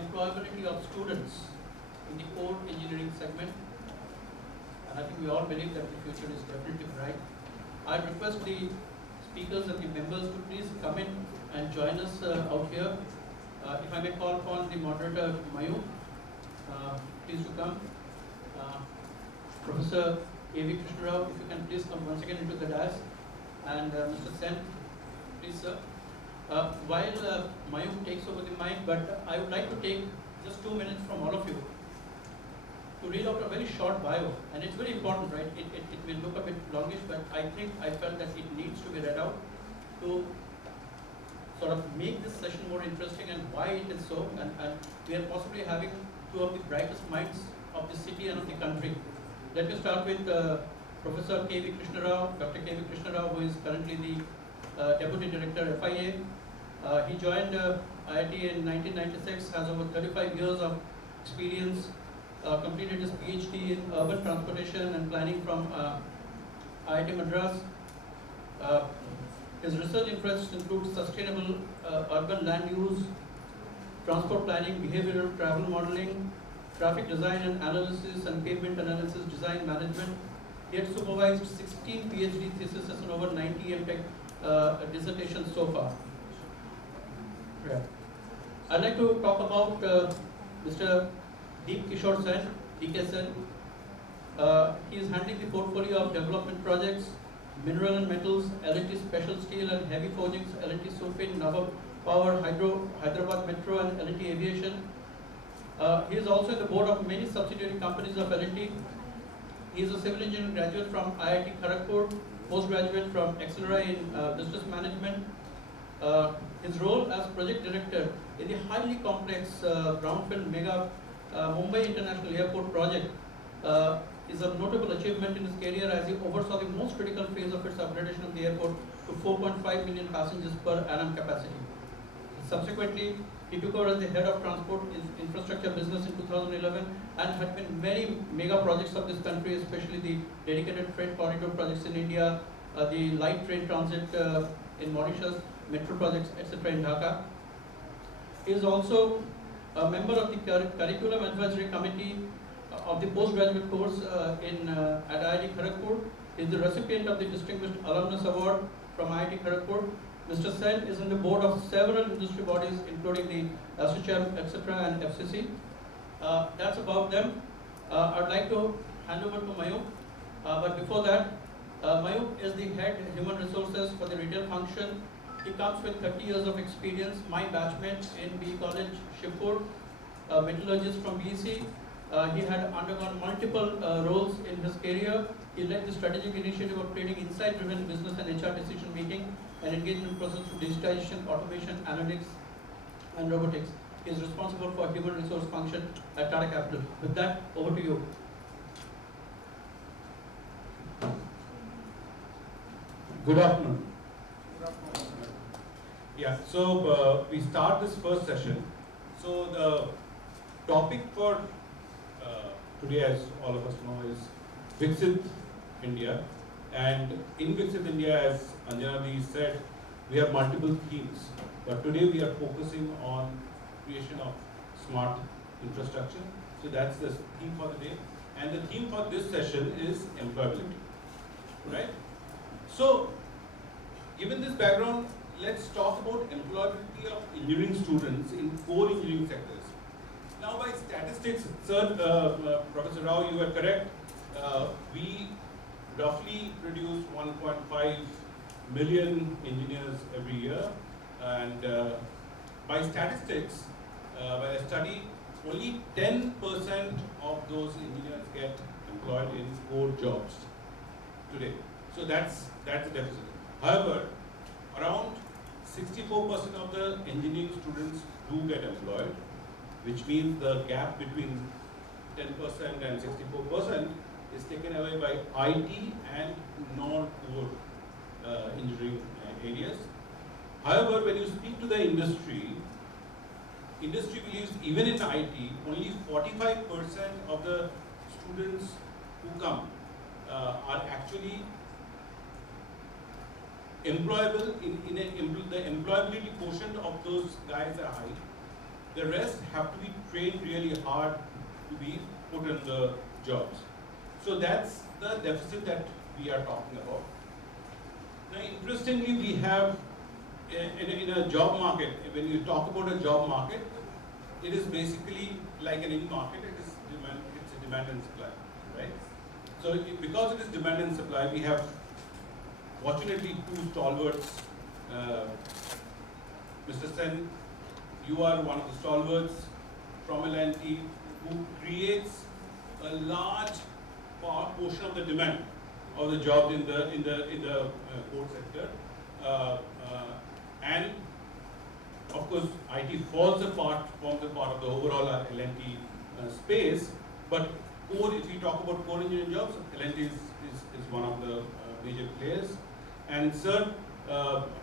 employability of students in the core engineering segment. And I think we all believe that the future is definitely bright. I request the speakers and the members to please come in and join us out here. If I may call upon the moderator, Mayukh, please to come. Professor A.V. Krishna Rao, if you can please come once again into the dais. And Mr. Sen, please sir. While Mayukh takes over the mic, but I would like to take just 2 minutes from all of you to read out a very short bio, and it's very important, right? It may look a bit longish, but I felt that it needs to be read out to sort of make this session more interesting and why it is so, and we are possibly having two of the brightest minds of the city and of the country. Let me start with Professor K.V. Krishna Rao, Dr. K.V. Krishna Rao, who is currently the Deputy Director FIA. He joined IIT in 1996, has over 35 years of experience, completed his PhD in urban transportation and planning from IIT Madras. His research interests include sustainable urban land use, transport planning, behavioral travel modeling, traffic design and analysis, and pavement analysis design management. He had supervised 16 PhD theses and over 90 MTech dissertations so far. Yeah. I'd like to talk about Mr. Deep Kishore Sen, DK Sen. He is handling the portfolio of development projects, mineral and metals, L&T special steel and heavy forgings, L&T sulfate, Nava Power, Hydro, Hyderabad Metro and L&T Aviation. He is also in the board of many subsidiary companies of L&T. He is a civil engineering graduate from IIT Kharagpur, postgraduate from Accelera in business management. His role as project director in the highly complex brownfield mega Mumbai International Airport project is a notable achievement in his career, as he oversaw the most critical phase of its upgradation of the airport to 4.5 million passengers per annum capacity. Subsequently, he took over as the head of transport infrastructure business in 2011 and had been many mega projects of this country, especially the dedicated freight corridor projects in India, the light train transit in Mauritius, metro projects, etc. in Dhaka. He is also a member of the Curriculum Advisory Committee of the postgraduate course at IIT Kharagpur. He is the recipient of the Distinguished Alumnus Award from IIT Kharagpur. Mr. Sen is on the board of several industry bodies, including the ASSOCHAM, etc. and FCC. That's about them. I'd like to hand over to Mayukh. But before that, Mayukh is the head human resources for the retail function. He comes with 30 years of experience, my batchmate in BE College, Shivpur, metallurgist from BEC. He had undergone multiple roles in his career. He led the strategic initiative of creating insight-driven business and HR decision making and engagement process to digitization, automation, analytics, and robotics. He is responsible for human resource function at Tata Capital. With that, over to you. Good afternoon. Yeah, so we start this first session. So the topic for today, as all of us know, is Vikshit India. And in Vikshit India, as Anjana said, we have multiple themes. But today we are focusing on creation of smart infrastructure. So that's the theme for the day. And the theme for this session is employability. Right? So, given this background, let's talk about employability of engineering students in core engineering sectors. Now, by statistics, sir, Professor Rao, you are correct. We roughly produce 1.5 million engineers every year, and by statistics, by a study, only 10% of those engineers get employed in core jobs today. So that's the deficit. However, around 64% of the engineering students do get employed, which means the gap between 10% and 64% is taken away by IT and non-core engineering areas. However, when you speak to the industry believes even in IT, only 45% of the students who come are actually employable. The employability quotient of those guys are high. The rest have to be trained really hard to be put in the jobs. So that's the deficit that we are talking about. Now, interestingly, we have in a job market, when you talk about a job market, it is basically like an in market. It's a demand and supply, right? So because it is demand and supply, we have fortunately two stalwarts. Mr. Sen, you are one of the stalwarts from L&T who creates a large portion of the demand of the jobs in the core sector, and of course IT forms a part of the overall L&T space. But core, if we talk about core engineering jobs, L&T is one of the major players. And sir,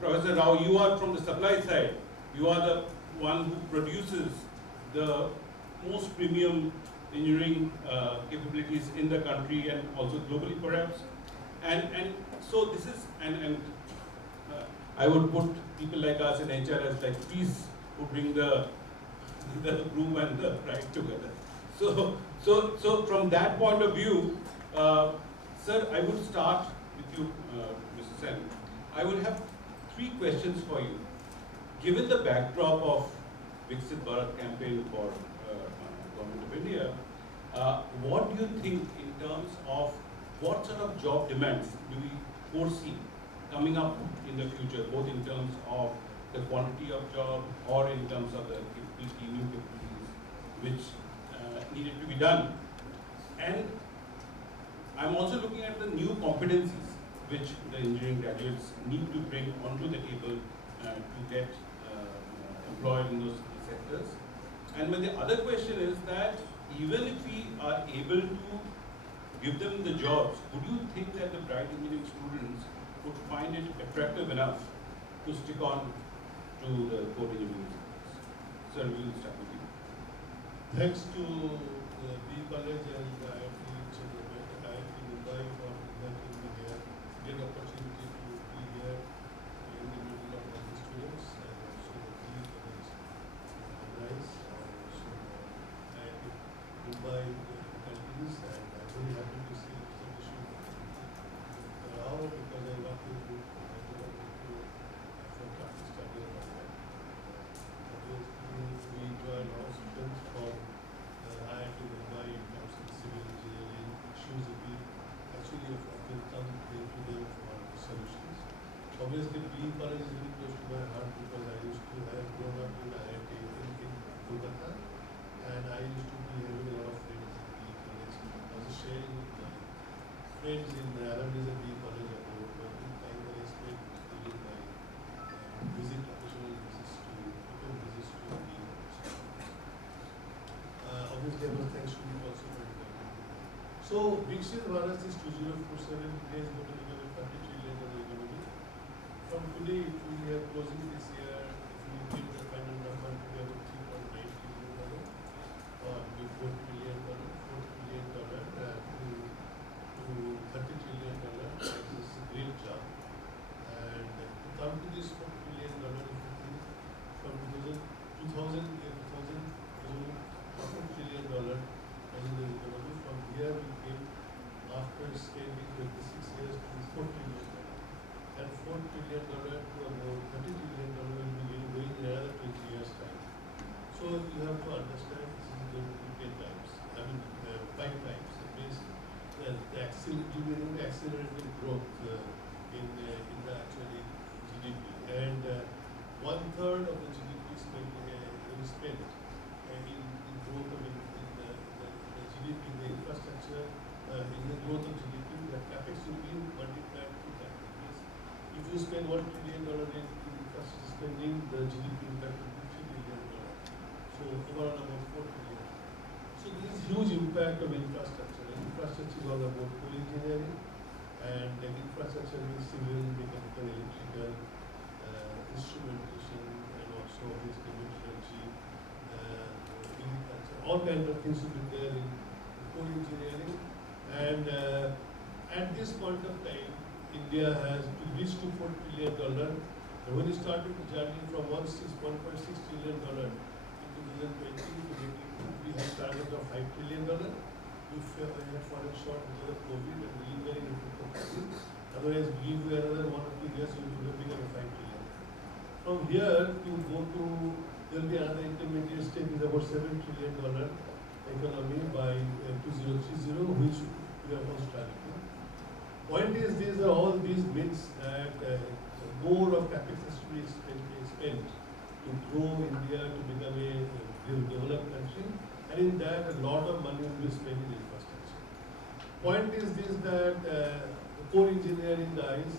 Professor Rao, you are from the supply side. You are the one who produces the most premium engineering capabilities in the country and also globally perhaps. And so this is, I would put people like us in HR as like thieves who bring the broom and the bride together. So from that point of view, sir, I would start with you, Mr. Sen. I would have 3 questions for you. Given the backdrop of Vikshit Bharat campaign for Government of India, what do you think in terms of what sort of job demands do we foresee coming up in the future, both in terms of the quantity of job or in terms of the capability, new capabilities which needed to be done? And I'm also looking at the new competencies which the engineering graduates need to bring onto the table to get employed in those sectors. And the other question is that even if we are able to give them the jobs, would you think that the bright engineering students would find it attractive enough to stick on to the core engineering schools? Sir, we will start with you. Thanks to the B College and the IIT Bombay for inviting me here. Great opportunity to be here in the middle of all the students, and also the B College organized, and also the IIT Bombay faculties, and I'm very happy to see Mr. Vishnu Rao because I work with you from after study about that. Obviously, we join our students from IIT Bombay in terms of civil engineering issues that we actually often come to them for solutions. Obviously, B College is very close to my heart because I used to have grown up in IIT in Kolkata, and I used to be having a lot of friends in B College. I was sharing with my friends in alumni of B College about the time that I spent during my occasional visits to B College. Obviously, I must thanks to you also for inviting me. So, Vikshit Bharat is 2047 today is going to become a 30 trillion economy. From today, if we are closing this year, if we get the final number to be about $3.9 trillion or $4 trillion to $30 trillion, that is a great job. And to come to this $4 trillion, if you think from 2000 $4 trillion as in the economy. From here we came after spending 26 years to $4 trillion. And $4 trillion to about $30 trillion will be going in another 20 years' time. So you have to understand this is going to be 10 times, 5 times. It means the accelerated growth in the actually GDP. And 1/3 of the GDP is spent in growth of the GDP, in the infrastructure, in the growth of GDP, the capex will be multiplied 2 times. If you spend $1 trillion in infrastructure spending, the GDP impact will be $3 trillion. So overall about $4 trillion. So this is huge impact of infrastructure. Infrastructure is all about core engineering, and infrastructure means civil, mechanical, electrical, instrumentation, and also obviously metallurgy, agriculture, all kinds of things will be there in core engineering. And at this point of time, India has reached to $4 trillion. And when we started the journey from $1.6 trillion in I had fallen short because of COVID and we were in difficult. Otherwise, we were another 1 or 2 years, we would have become a 5 trillion. From here to go to, there will be another intermediate step is about $7 trillion economy by 2030, which we are also targeting. Point is, these are all these myths that more of capex has to be spent to grow India to become a developed country, and in that a lot of money will be spent in infrastructure. Point is this, that core engineering guys